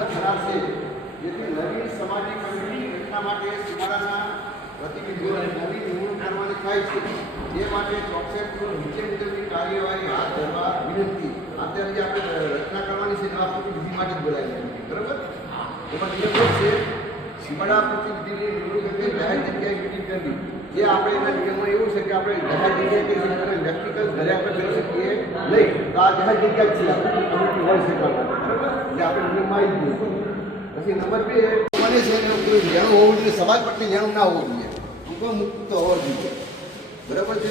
ખૂબ જ ખરાબ છે. જેથી નવીન સમાજની કમિટી રચના માટે સીમાડાના પ્રતિનિધિઓને નવી નિમણૂક કરવાની થાય છે. જે માટે ચોકસાઈપૂર્વક નીચે મુજબની કાર્યવાહી હાથ ધરવા વિનંતી. અત્યારે જે આપણે રચના કરવાની છે નવા પ્રતિનિધિ માટે જ બોલાવી છે, બરાબર? એમાં નિયમ છે સીમાડા પ્રતિનિધિની નિમણૂક એટલે જાહેર જગ્યાએ મિટિંગ કરવી. જે આપણે એના નિયમો એવું છે કે આપણે જાહેર જગ્યાએ કે વ્યક્તિગત ઘરે આપણે કરી શકીએ નહીં. તો આ જાહેર જગ્યા જ છે આપણે કમિટી હોય છે, બરાબર? એટલે આપણે નિયમમાં આવી જ નહીં. પછી નંબર 2 મને છે કે કોઈ લેણું હોવું જોઈએ, સમાજ પ્રત્યે લેણું ના હોવું જોઈએ, ટૂંકો મુક્ત હોવો જોઈએ, બરાબર છે?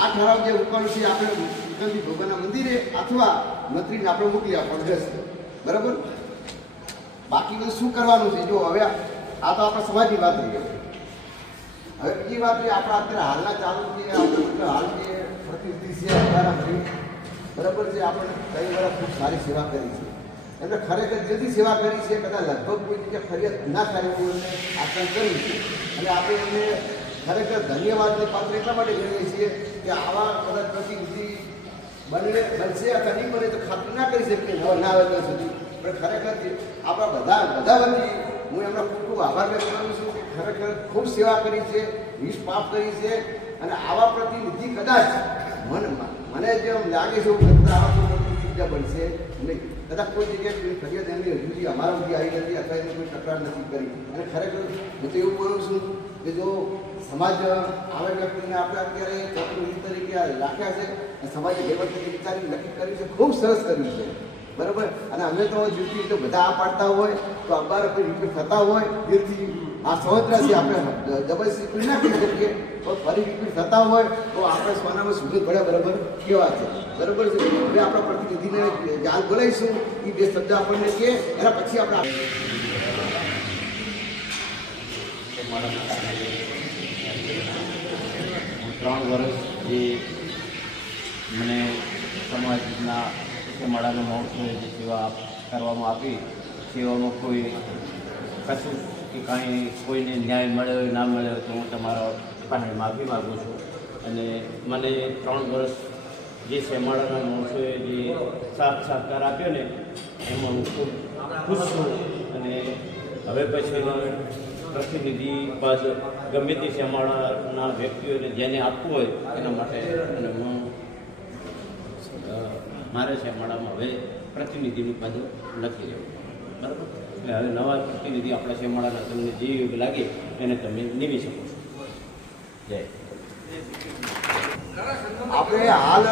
આ ઠરાવ જે ઉપકરણ છે આપણે વિકલજી ભગવાનના મંદિરે અથવા મંત્રીને આપણે મોકલી આપવાનું રહેશે, બરાબર? બાકી બધું શું કરવાનું છે? જો હવે આ તો આપણા સમાજની વાત રહી. હવે બીજી વાત એ આપણા અત્યારે હાલના ચાલુ જે આપણે હાલ જે પ્રતિનિધિ છે અમારા ભાઈ, બરાબર છે? આપણે કઈ વાર ખૂબ સારી સેવા કરી છે, એમને ખરેખર દિલથી સેવા કરી છે. કદાચ લગભગ કોઈ જગ્યાએ ફરિયાદ ના થાય એવું એમને આચરણ કર્યું છે. અને આપણે એમને ખરેખર ધન્યવાદને પાત્ર એટલા માટે ગણીએ છીએ કે આવા કદાચ પ્રતિનિધિ બનશે અથવા નહીં બને તો ખાતરી ના કરી શકીએ ના આવે ત્યાં સુધી. પણ ખરેખર આપણા બધા વતી હું એમનો ખૂબ ખૂબ આભાર વ્યક્ત કરું છું કે ખરેખર ખૂબ સેવા કરી છે, નિષ્પાપ કરી છે. અને આવા પ્રતિનિધિ કદાચ મને જેમ લાગે છે એવું આવા કોઈ પ્રતિનિધિ બનશે નહીં. કદાચ કોઈ જગ્યાએ ફરિયાદ એમની હજુ સુધી અમારા સુધી આવી નથી અથવા એની કોઈ તકરાર નથી કરી. અને ખરેખર હું તો એવું માનું છું કે જો સમાજ આવા વ્યક્તિને આપણે અત્યારે પ્રતિનિધિ તરીકે રાખ્યા છે, સમાજે વહીવટ વિચારી નક્કી કર્યું છે, ખૂબ સરસ કર્યું છે, બરાબર? અને અમે તો દિલથી તો બધા આ પાડતા હોય તો અખબાર કોઈ રિપીટ થતા હોય દિલથી આ સહોદરાથી આપણે જબરદસ્તી રિપીટ ના કરી શકીએ. તો ફરી રિપીટ થતા હોય તો આપણે સોનામાં સુગંધ ભર્યા બરાબર કેવા છે, બરાબર છે? હવે આપણા પ્રતિનિધિને જાણ બોલાવીશું, એ 2 શબ્દ આપણને કહે એના પછી આપણે 3 વર્ષ જે મને સમાજના સીમાડાના માણસોએ જે સેવા કરવામાં આપી, સેવામાં કોઈ કશું કે કાંઈ કોઈને ન્યાય મળ્યો ના મળ્યો તો હું તમારા પાસે માફી માગું છું. અને મને 3 વર્ષ જે સીમાડાના માણસોએ જે સાથ સહકાર આપ્યો ને એમાં હું ખૂબ ખુશ છું. અને હવે પછીનો પ્રતિનિધિ પદ ગમે તે સીમાડાના વ્યક્તિઓને જેને આપવું હોય એના માટે અને હું મારે સીમાડામાં હવે પ્રતિનિધિનું પદ નથી રહ્યું, બરાબર? એટલે હવે નવા પ્રતિનિધિ આપણા સીમાડાના તમને જે યોગ લાગે એને તમે નિમી શકો છો. જય. આપણે હાલ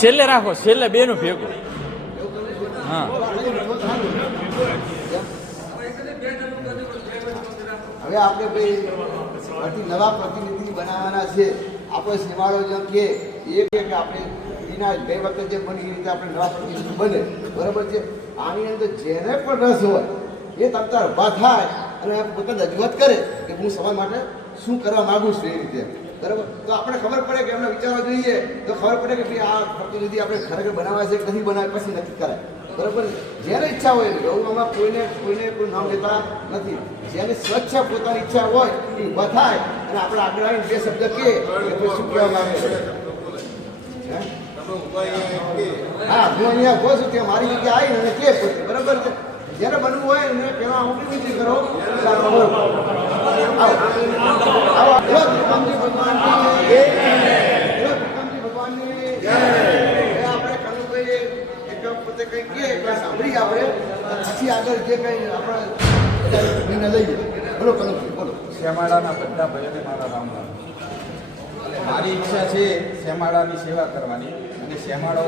છેલ્લે રાખો, છેલ્લે બેનું ભેગું. હા, હવે આપણે ભાઈ નવા પ્રતિનિધિ બનાવવાના છે. આપણે સીમાડો જેમ કે આપણે એના ગઈ વખતે જે બની એ રીતે આપણે નવા પ્રતિનિધિ બને, બરાબર છે? આની અંદર જેને પણ રસ હોય એ તરત ઊભા થાય અને પોતાને રજૂઆત કરે કે હું સમાજ માટે શું કરવા માગું છું, એ રીતે, બરાબર? તો આપણે ખબર પડે કે એમને વિચારવા જોઈએ, તો ખબર પડે કે ભાઈ આ પ્રતિનિધિ આપણે ખરેખર બનાવવા છે કે નથી બનાવે, પછી નક્કી કરાય, બરાબર? જેને ઈચ્છા હોય એવું આમાં કોઈને કોઈ નામ લેતા નથી. જેને સ્વચ્છ પોતાની ઈચ્છા હોય એ ઊભા થાય અને આપણે આગળ આવીને 2 શબ્દ કહે કે શું કહેવા માંગે છે. હા, હું અહીંયા ઉભો છું ત્યાં મારી જગ્યાએ આવીને અને કે પોતે, બરાબર છે? જેને બનવું હોય એને પહેલાં હું વિનંતી કરો ભગવાનની આપણે કનુભાઈ એક પોતે કંઈ કહે સાંભળી આપણે પછી આગળ જે કંઈ આપણે લઈએ. બોલો કનુભાઈ, બોલો. શ્યામાળાના બધા ભાઈઓને મારા રામ રામ. મારી ઈચ્છા છે શ્યામાળાની સેવા કરવાની, અને શ્યામાળો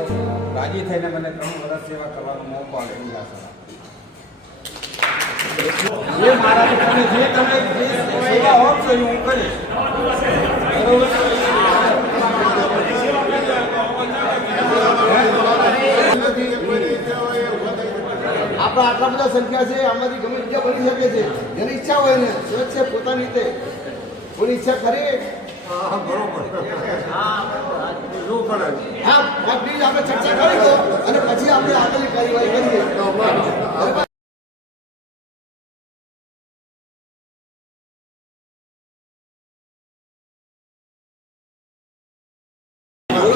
રાજી થઈને મને 3 વર્ષ સેવા કરવાનો મોકો આપે એવી આશા. જે મારા તમે જે સેવા આપશો એ હું કરીશ, બરોબર? આપણા આટલા બધા સંખ્યા છે, આમાંથી ગમે જગ્યા બની શકે છે. જેની ઈચ્છા હોય ને સ્વચ્છ પોતાની રીતે કોની ઈચ્છા ખરી. હા, પ્લીઝ આપણે ચર્ચા કરી દો અને પછી આપણે આગળની કાર્યવાહી કરીએ.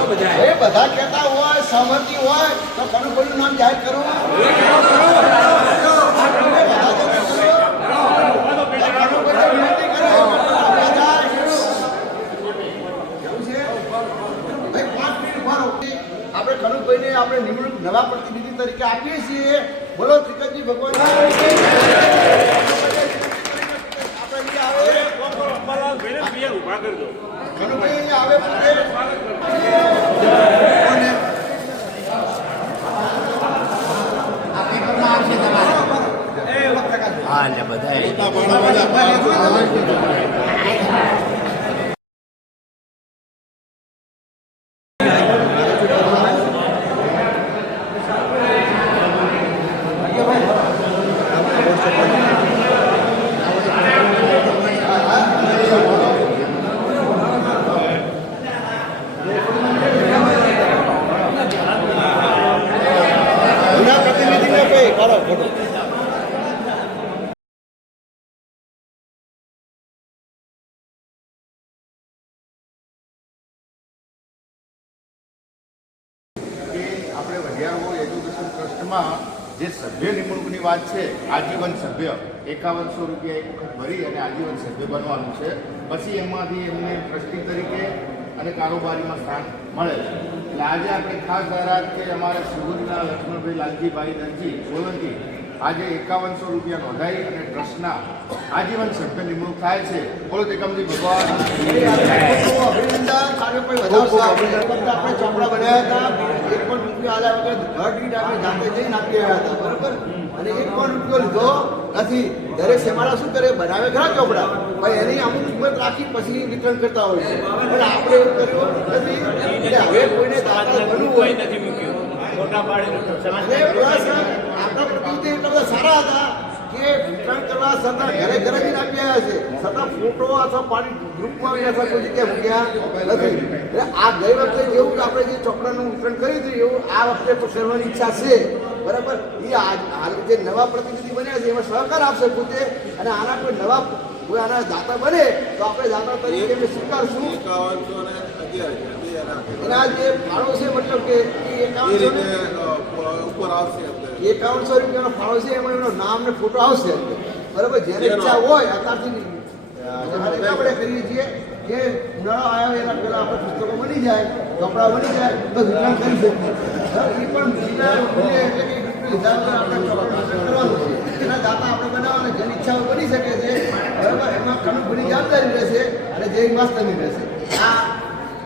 એ બધા કહેતા હોય સહમતિ હોય તો કનુભાઈનું નામ જાહેર કરવું. આપણે કનુભાઈને આપણે નિમણૂક નવા પ્રતિનિધિ તરીકે આપીએ છીએ. બોલો ત્રિકમજી ભગવાન. કનુભાઈ આવે હા એટલે બધા જૂના પ્રતિનિધિને કઈ કરો ફોટો. આપણે વઢિયારો એજ્યુકેશન ટ્રસ્ટમાં જે સભ્ય નિમણૂકની વાત છે, આજીવન સભ્ય 5100 રૂપિયા એક વખત ભરી અને આજીવન સભ્ય બનવાનું છે. પછી એમાંથી એમને ટ્રસ્ટી તરીકે અને કારોબારીમાં સ્થાન મળે છે. એટલે આજે આપણે ખાસ જાહેરાત કે અમારા શિવરીના લક્ષ્મણભાઈ લાલજીભાઈ દરજી સોલંકી આજે 5100 રૂપિયા નોંધાઈ અને ટ્રસ્ટના આજીવન સભ્ય નિમણૂક થાય છે. બોલો ત્રિકમજી ભગવાન. અભિનંદન. આપણે ચોપડા બનાવ્યા હતા, એક પણ રૂપિયા આલ્યા વગર ઘર દીઠ આપણે જાતે જઈને આપી આવ્યા હતા, બરોબર. અને એક પણ રૂપિયો લીધો નથી. દરેક સેમાડા શું કરે, બનાવે ખરા ચોપડા, પણ એની અમુક કિંમત રાખી પછી વિતરણ કરતા હોય છે. પણ આપણે એવું કર્યું નથી. એટલે હવે કોઈને દાખલ બનવું હોય નથી મૂક્યું. આપણા પ્રતિનિધિ એટલા બધા સારા હતા કે વિતરણ કરવા છતાં ઘરે ઘરે જઈને આપી આવ્યા છે. છતાં ફોટો અથવા પાણી ગ્રુપમાં અથવા કોઈ જગ્યાએ મૂક્યા નથી. એટલે આ ગઈ વખતે જેવું કે આપણે જે ચોપડાનું વિતરણ કર્યું હતું એવું આ વખતે કરવાની ઈચ્છા છે, બરાબર. એ હાલ જે નવા પ્રતિનિધિ બન્યા છે એમાં સહકાર આપશે પોતે. અને આના કોઈ નવા કોઈ આના દાતા બને તો આપણે દાતા તરીકે એમને સ્વીકારશું. એના જે ફાળો છે મતલબ કે 5100 રૂપિયાનો ફાળો છે, એમાં એનો નામ ને ફોટો આવશે, બરાબર. જેની ઈચ્છા હોય અત્યારથી આપણે કરીએ છીએ કે ઉનાળો આવ્યો એના પહેલા આપણે પુસ્તકો બની જાય, કપડા બની જાય તો વિતરણ કરી શકીએ. એ પણ બીજા મૂલ્ય એટલે કે લીધા વગર આપણે કપડા વિતરણ કરવાનું છે. એના દાતા આપણે બનાવવાના, જેની ઈચ્છાઓ બની શકે છે, બરાબર. એમાં કનુભાઈની જવાબદારી રહેશે અને જય માસ્તરની રહેશે આ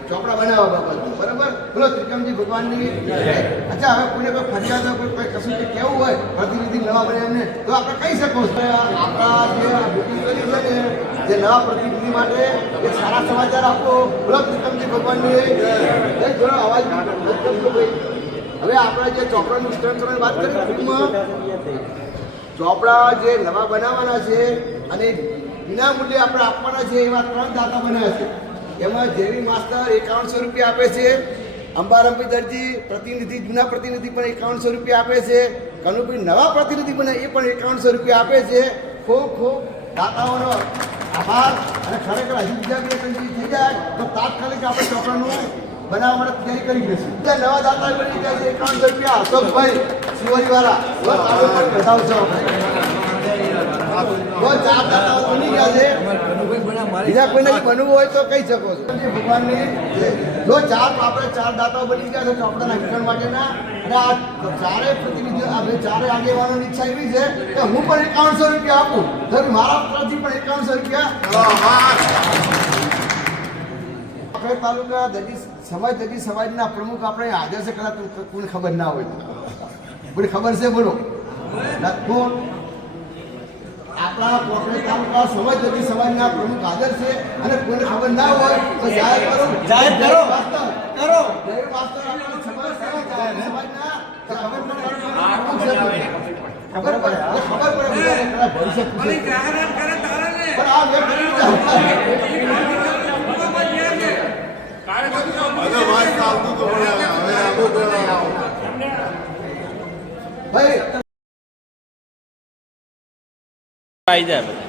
ચોપડા બનાવવા બાબત, બરાબર. બોલો ત્રિકમજી ભગવાનની. અચ્છા, હવે કોઈને કોઈ ફરિયાદ હોય, કોઈ કશું કે કેવું હોય પ્રતિનિધિ નવા બને એમને તો આપણે કહી શકો છો. આપણા જે બુકિંગ કરી છે ને જે નવા પ્રતિનિધિ માટે એક સારા સમાચાર આપો. બોલો ત્રિકમજી ભગવાનની. થોડો અવાજ ભાઈ. હવે આપણે જે ચોપડાનું વિસ્તરણની વાત કરી, ટૂંકમાં ચોપડા જે નવા બનાવવાના છે અને વિના મૂલ્યે આપણે આપવાના છે એવા 3 દાતા બનાવ્યા છે. એમાં જેવી માસ્તર 5100 રૂપિયા આપે છે, અંબારમભાઈ દરજી પ્રતિનિધિ જૂના પ્રતિનિધિ પણ 5100 રૂપિયા આપે છે, કનુભાઈ નવા પ્રતિનિધિ બને એ પણ 5100 રૂપિયા આપે છે. ખૂબ ખૂબ દાતાઓનો આભાર. અને ખરેખર હજી બીજા 2-3 થઈ જાય તો તાત્કાલિક આપણે ચોપડાનું બનાવવા માટે તૈયારી કરી દઈશું. બીજા નવા દાતા બની ગયા છે 5100 રૂપિયા. અશોકભાઈ શિવરીવાળા બતાવશો. 4 દાતાઓ બની ગયા છે. બીજા કોઈને બનવું હોય તો કહી શકો છો. ભગવાનની જો આપણે 4 દાતાઓ બની ગયા છે ચોપડાના વિતરણ માટેના. અને આ ચારે પ્રતિનિધિ ચારે આગેવાનોની ઈચ્છા એવી છે કે હું પણ 5100 રૂપિયા આપું, તો મારા તરફથી પણ 5100 રૂપિયા. આપણે તાલુકા દરજી સમાજના પ્રમુખ આપણે હાજર છે, કદાચ કોઈને ખબર ના હોય. કોઈને ખબર છે બોલો? આપણા કોટડી તાલુકા દરજી સમાજના પ્રમુખ હાજર છે અને કોઈને ખબર ના હોય તો જાહેર કરો. ખબર પડે ભવિષ્ય પૂછે. પણ આ મેં કર્યું ભાઈ આવી જાય બધા.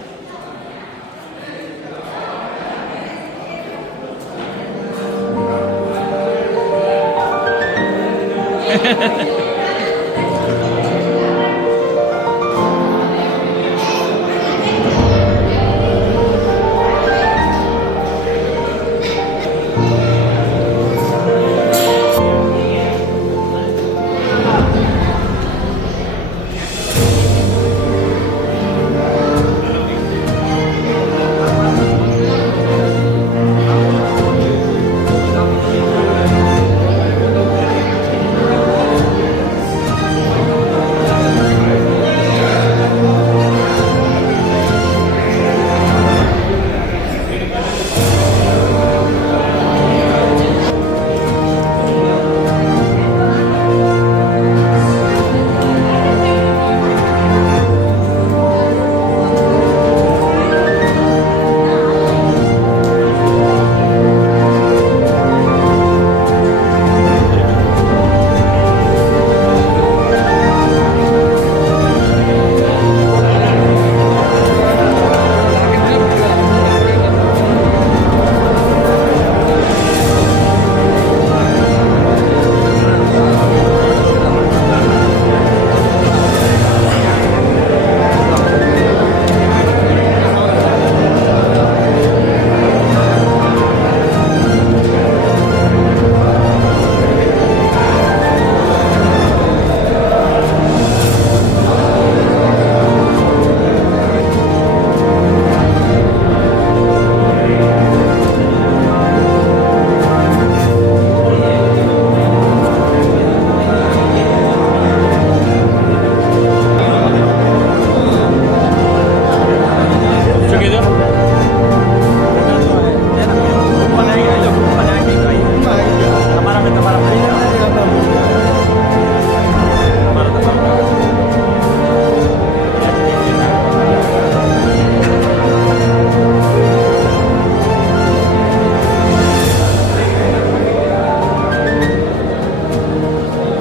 શું કીધું?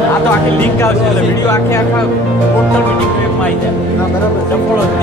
આ તો આખી લિંક આવશે એટલે વિડીયો આખા ટોટલ મીટિંગ માં આવી જાય. ના બરાબર સફળ જ